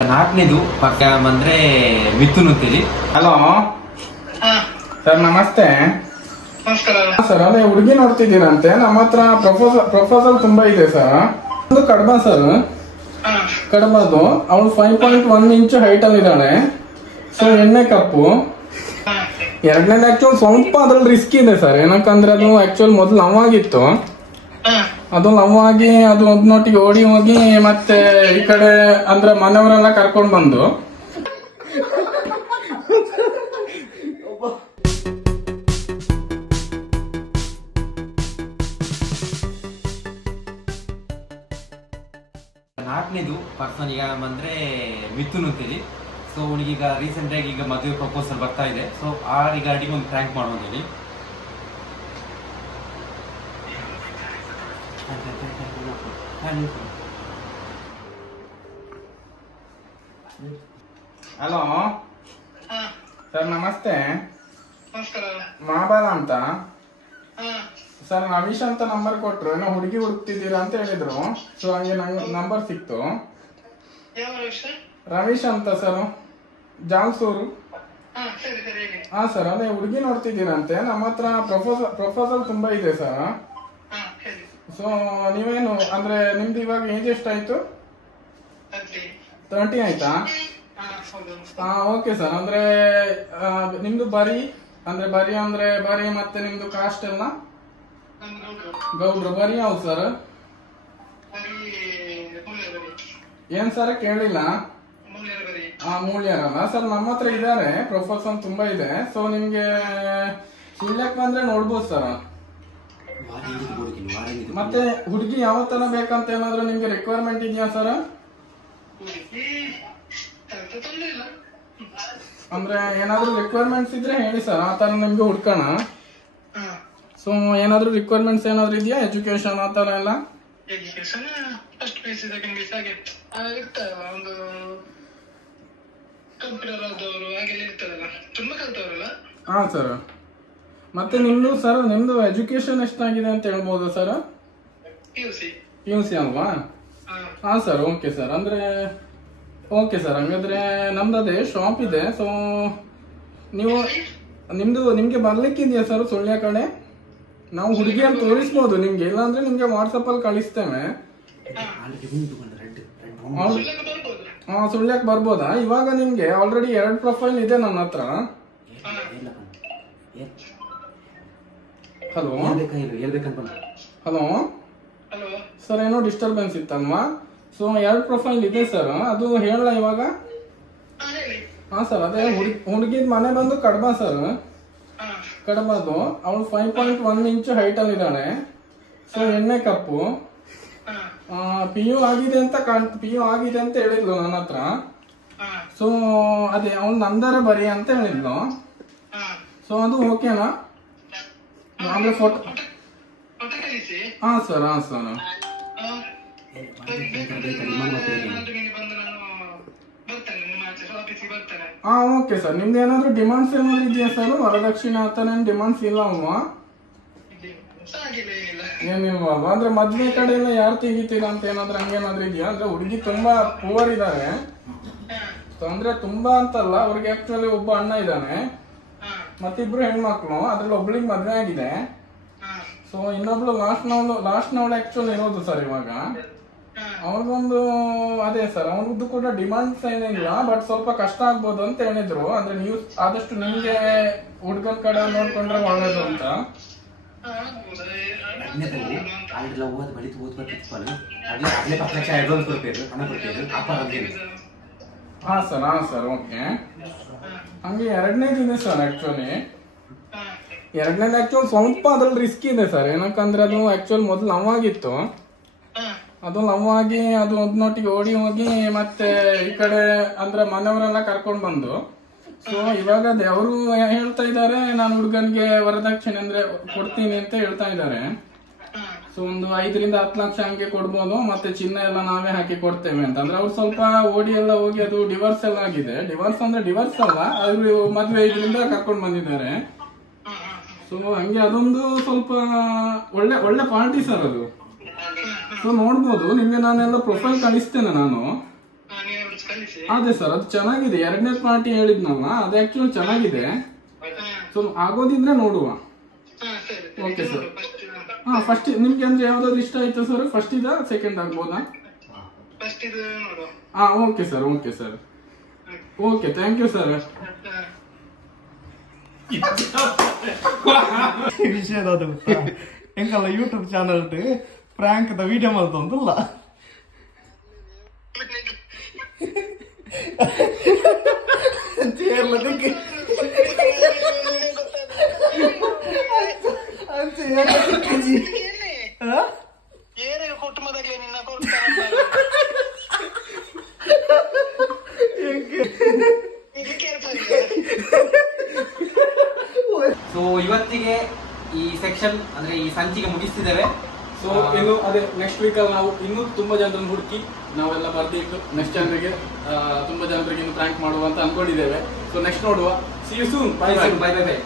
ನಾಲ್ಕನೇದು ಪಕ್ಕ ಬಂದ್ರೆ ಮಿಥುನ್ ಅಂತೇಳಿ. ಹಲೋ ಸರ್, ನಮಸ್ತೆ. ಸರ್, ಅದೇ ಹುಡುಗಿ ನೋಡ್ತಿದ್ದೀರಂತೆ. ನಮ್ಮ ಹತ್ರ ಪ್ರಪೋಸಲ್ ತುಂಬಾ ಇದೆ ಸರ್. ಒಂದು ಕಡಬ ಸರ್, ಕಡಬದು. ಅವಳು 5.1 ಇಂಚ್ ಹೈಟ್ ಅಲ್ಲಿ ಇದ್ದಾಳೆ. ಸೊ ಎಣ್ಣೆ ಕಪ್ಪು. ಎರಡನೇದು ಆಕ್ಚುಲ್ ಸ್ವಲ್ಪ ಅದ್ರಲ್ಲಿ ರಿಸ್ಕ್ ಇದೆ ಸರ್. ಏನಕ್ಕಂದ್ರೆ ಅದು ಆಕ್ಚುಲ್ ಮೊದಲು ಲವ್ ಆಗಿತ್ತು. ಅದು ಲವ್ ಆಗಿ ಅದು ಒಬ್ನೊಟ್ಟಿಗೆ ಓಡಿ ಹೋಗಿ ಮತ್ತೆ ಈ ಕಡೆ ಅಂದ್ರೆ ಮನೆಯವರೆಲ್ಲ ಕರ್ಕೊಂಡ್ ಬಂದು ನಾಲ್ಕನೇದು ಪರ್ಸನ್ ಈಗ ಬಂದ್ರೆ ಮಿಥುನ್ ಅಂತೇಳಿ. ಸೊ ಅವನಿಗೀಗ ರೀಸೆಂಟ್ ಆಗಿ ಈಗ ಮದುವೆ ಪ್ರಪೋಸಲ್ ಬರ್ತಾ ಇದೆ. ಸೊ ಆ ರಿಗಾರ್ಡಿಂಗ್ ಒಂದು ಪ್ರ್ಯಾಂಕ್ ಮಾಡೋ ಅಂತೇಳಿ. ಹಲೋ ಸರ್, ನಮಸ್ತೆ. ಮಹಾಬಾಲ ಅಂತ ಸರ್. ರವೀಶ್ ಅಂತ ನಂಬರ್ ಕೊಟ್ರು. ಏನೋ ಹುಡುಗಿ ಹುಡುಕ್ತಿದ್ದೀರಾ ಅಂತ ಹೇಳಿದ್ರು. ಸೊ ಹಂಗೆ ನಂಗೆ ನಂಬರ್ ಸಿಕ್ತು. ರವೀಶ್ ಅಂತ ಸರ್, ಜಾಲ್ಸೂರು. ಹಾ ಸರ್, ಅದೇ ಹುಡುಗಿ ನೋಡ್ತಿದ್ದೀರಂತೆ. ನಮ್ಮ ಹತ್ರ ಪ್ರಪೋಸಲ್ ತುಂಬಾ ಇದೆ ಸರ್. ಸೊ ನೀವೇನು ಅಂದ್ರೆ ನಿಮ್ದು ಇವಾಗ ಏಜ್ ಎಷ್ಟಾಯ್ತು? 30 ಆಯ್ತಾ? ಹಾ, ಓಕೆ ಸರ್. ಅಂದ್ರೆ ನಿಮ್ದು ಬರಿ ಮತ್ತೆ ನಿಮ್ದು ಕಾಸ್ಟ್ ಎಲ್ಲ ಗೌಡ್ರು. ಬರಿ ಯಾವ್ದು ಸರ್? ಏನ್ ಸರ್ ಕೇಳಿಲ್ಲ? ಮೂಲ್ಯರಲ್ಲ ಸರ್. ನಮ್ಮ ಹತ್ರ ಇದಾರೆ, ಪ್ರೊಫೆಸರ್ ತುಂಬಾ ಇದೆ. ಸೊ ನಿಮ್ಗೆ ಸುಳ್ಯಕ್ ಬಂದ್ರೆ ನೋಡ್ಬೋದು ಸರ್. ಮತ್ತೆ ಹುಡುಗಿ ಯಾವ ತರ ಬೇಕಂತ ಏನಾದ್ರು ನಿಮ್ಗೆ ರಿಕ್ವೈರ್ಮೆಂಟ್ ಇದೆಯಾ ಸರ್? ಅಂದ್ರೆ ಏನಾದ್ರು ರಿಕ್ವೈರ್ಮೆಂಟ್ಸ್ ಇದ್ರೆ ಹೇಳಿ ಸರ್, ಆ ತರ ನಿಮ್ಗೆ ಹುಡ್ಕೋಣ. ಸೊ ಏನಾದ್ರು ರಿಕ್ವೈರ್ಮೆಂಟ್ಸ್ ಏನಾದ್ರು ಇದೆಯಾ? ಎಜುಕೇಶನ್ ಆ ತರ ಎಲ್ಲ? ಹಾ ಸರ್. ಮತ್ತೆ ನಿಮ್ದು ಸರ್, ನಿಮ್ದು ಎಜುಕೇಶನ್ ಎಷ್ಟಾಗಿದೆ ಅಂತ ಹೇಳ್ಬೋದು ಸರ್? PUC ಅಲ್ವಾ? ಹಾ ಸರ್, ಓಕೆ ಸರ್. ಅಂದ್ರೆ ಓಕೆ ಸರ್, ಹಂಗಾದ್ರೆ ನಮ್ದು ಅದೇ ಶಾಪ್ ಇದೆ. ಸೊ ನೀವು ನಿಮ್ಗೆ ಬರ್ಲಿಕ್ಕಿದೆಯಾ ಸರ್ ಸುಳ್ಯ ಕಡೆ? ನಾವು ಹುಡುಗಿಯನ್ನು ತೋರಿಸ್ಬೋದು ನಿಮ್ಗೆ, ಇಲ್ಲಾಂದ್ರೆ ನಿಮ್ಗೆ ವಾಟ್ಸಪ್ ಅಲ್ಲಿ ಕಳಿಸ್ತೇವೆ. ಸುಳ್ಯಕ್ ಬರ್ಬೋದಾ? ಇವಾಗ ನಿಮ್ಗೆ ಆಲ್ರೆಡಿ 2 ಪ್ರೊಫೈಲ್ ಇದೆ ನನ್ನ ಹತ್ರ. ಹಲೋ ಹಲೋ ಸರ್, ಏನೋ ಡಿಸ್ಟರ್ಬೆನ್ಸ್ ಇತ್ತಲ್ವಾ? ಸೊ 2 ಪ್ರೊಫೈಲ್ ಇದೆ ಸರ್. ಅದು ಹೇಳಲ್ಲ ಇವಾಗ? ಹಾ ಸರ್, ಅದೇ ಹುಡುಗಿದ್ ಮನೆ ಬಂದು ಕಡಬ ಸರ್. ಕಡಬದು. ಅವಳು 5.1 ಇಂಚ್ ಹೈಟ್ ಅಲ್ಲಿ ಇದ್ದಾಳೆ. ಸೊ ಎಣ್ಣೆ ಕಪ್ಪು. PU ಆಗಿದೆ ಅಂತ ಹೇಳಿದ್ಲು ನನ್ನ ಹತ್ರ. ಸೊ ಅದೇ ಅವಳು ನಂದರ ಬರಿ ಅಂತ ಹೇಳಿದ್ಲು. ಸೊ ಅದು ಓಕೆನಾ? ಆಮೇಲೆ ಫೋಟೋ. ಹಾ ಸರ್, ಹಾ ಸರ್. ಹಾ, ಓಕೆ ಸರ್. ನಿಮ್ದು ಏನಾದ್ರು ಡಿಮಾಂಡ್ಸ್ ಏನಾದ್ರು ಇದೆಯಾ ಸರ್? ವರದಕ್ಷಿಣೆ ಆ ತರ ಡಿಮಾಂಡ್ಸ್ ಇಲ್ಲ ಅಲ್ವಾ? ಏನಿಲ್ವಾ? ಅಂದ್ರೆ ಮದ್ವೆ ಕಡೆ ಎಲ್ಲ ಯಾರು ತೆಗಿತೀರಾ ಅಂತ ಏನಾದ್ರು ಹಂಗೇನಾದ್ರು ಇದೆಯಾ? ಅಂದ್ರೆ ಹುಡುಗಿ ತುಂಬಾ ಪೂವರ್ ಇದಾರೆ. ಅಂದ್ರೆ ತುಂಬಾ ಅಂತಲ್ಲ, ಅವ್ರಿಗೆ ಆಕ್ಚುಲಿ ಒಬ್ಬ ಅಣ್ಣ ಇದ್ದಾನೆ, ಮತ್ತಿಬ್ರು ಹೆಣ್ಮಕ್ಳು. ಅದ್ರಲ್ಲಿ ಒಬ್ಳಿಗೆ ಮದ್ವೆ ಆಗಿದೆ. ಸೊ ಇನ್ನೊಬ್ಳು ಲಾಸ್ಟ್ನವಳು ಆಕ್ಚುಲಿ ಇರೋದು ಸರ್ ಇವಾಗ. ಅವ್ರಿಗೊಂದು ಅದೇ ಸರ್, ಅವ್ರದ್ದು ಕೂಡ ಡಿಮಾಂಡ್ಸ್ ಏನಿಲ್ಲ, ಬಟ್ ಸ್ವಲ್ಪ ಕಷ್ಟ ಆಗ್ಬೋದು ಅಂತ ಹೇಳಿದ್ರು. ಅಂದ್ರೆ ನೀವು ಆದಷ್ಟು ನಿಮ್ಗೆ ಹುಡ್ಗನ್ ಕಡೆ ನೋಡ್ಕೊಂಡ್ರೆ ಒಳ್ಳೇದು ಅಂತ. ಹಾ ಸರ್, ಹಾ ಸರ್, ಓಕೆ. ಹಂಗೆ ಎರಡನೇದು ಇದೆ ಸರ್. ಎರಡನೇದು ಆಕ್ಚುಲ್ ಸ್ವಲ್ಪ ಅದ್ರಲ್ಲಿ ರಿಸ್ಕ್ ಇದೆ ಸರ್. ಏನಕ್ಕಂದ್ರೆ ಅದು ಆಕ್ಚುಲ್ ಮೊದಲು ಲವ್ ಆಗಿತ್ತು. ಅದು ಲವ್ ಆಗಿ ಅದು ಒಬ್ನೊಟ್ಟಿಗೆ ಓಡಿ ಹೋಗಿ ಮತ್ತೆ ಈ ಕಡೆ ಅಂದ್ರೆ ಮನೆಯವರೆಲ್ಲ ಕರ್ಕೊಂಡ್ ಬಂದು. ಸೊ ಇವಾಗ ಅವರು ಹೇಳ್ತಾ ಇದಾರೆ, ನಾನು ಹುಡುಗನ್ಗೆ ವರದಕ್ಷಿಣೆ ಅಂದ್ರೆ ಕೊಡ್ತೀನಿ ಅಂತ ಹೇಳ್ತಾ ಇದ್ದಾರೆ. ಸೊ ಒಂದು 5 ರಿಂದ 10 ಲಕ್ಷ ಹಂಗೆ ಕೊಡ್ಬೋದು, ಮತ್ತೆ ಚಿನ್ನ ಎಲ್ಲ ನಾವೇ ಹಾಕಿ ಕೊಡ್ತೇವೆ ಅಂತ. ಅಂದ್ರೆ ಅವ್ರು ಸ್ವಲ್ಪ ಓಡಿ ಎಲ್ಲ ಹೋಗಿ ಅದು ಡಿವೋರ್ಸ್ ಎಲ್ಲ ಆಗಿದೆ. ಡಿವೋರ್ಸ್ ಅಲ್ಲ, ಅವರು ಮದ್ವೆ ಇದರಿಂದ ಕರ್ಕೊಂಡ್ ಬಂದಿದ್ದಾರೆ. ಸೊ ಹಂಗೆ ಅದೊಂದು ಸ್ವಲ್ಪ ಒಳ್ಳೆ ಪಾರ್ಟಿ ಸರ್ ಅದು. ಸೊ ನೋಡ್ಬೋದು, ನಿಮ್ಗೆ ನಾನೆಲ್ಲ ಪ್ರೊಫೈಲ್ ಕಳಿಸ್ತೇನೆ ನಾನು. ಅದೇ ಸರ್ ಅದು ಚೆನ್ನಾಗಿದೆ. ಎರಡನೇ ಪಾರ್ಟಿ ಹೇಳಿದ್ನಲ್ಲ ಅದು ಆಕ್ಚುಲಿ ಚೆನ್ನಾಗಿದೆ. ಸೊ ಆಗೋದಿದ್ರೆ ನೋಡುವ. Okay sir. ಹಾ ಫಸ್ಟ್ ನಿಮ್ಗೆ ಅಂದ್ರೆ ಯಾವ್ದಾದ್ರು ಇಷ್ಟ ಆಯ್ತಾ ಸರ್? ಫಸ್ಟ್ ಇದ ಸೆಕೆಂಡ್ ಆಗ್ಬೋದಾ? ಹಾ okay sir. Okay sir. Okay thank you sir. ವಿಷಯ ಗೊತ್ತಾ ಎಂಕಲ್ಲ ಯೂಟ್ಯೂಬ್ ಚಾನಲ್ ಪ್ರಾಂಕ್ ವಿಡಿಯೋ ಮಾಡ್ತಂತಲ್ಲ ಸೊ ಇವತ್ತಿಗೆ ಈ ಸೆಕ್ಷನ್ ಅಂದ್ರೆ ಈ ಸಂಚಿಗೆ ಮುಗಿಸ್ತಿದ್ದೇವೆ. ಸೊ ಇನ್ನು ಅದೇ ನೆಕ್ಸ್ಟ್ ವೀಕ್ ಅಲ್ಲಿ ನಾವು ಇನ್ನೂ ತುಂಬಾ ಜನರನ್ನು ಹುಡುಕಿ ನಾವೆಲ್ಲ ಬರ್ದಿಟ್ಟು ನೆಕ್ಸ್ಟ್ ಜನರಿಗೆ ತುಂಬಾ ಜನರಿಗೆ ಇನ್ನು ಪ್ರ್ಯಾಂಕ್ ಮಾಡುವ ಅಂತ ಅನ್ಕೊಂಡಿದ್ದೇವೆ. ಸೊ ನೆಕ್ಸ್ಟ್ ನೋಡುವ. See you soon. Bye bye. Bye bye bye.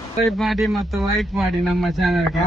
Subscribe ಮಾಡಿ ಮತ್ತು ಲೈಕ್ ಮಾಡಿ ನಮ್ಮ ಚಾನೆಲ್ಗೆ.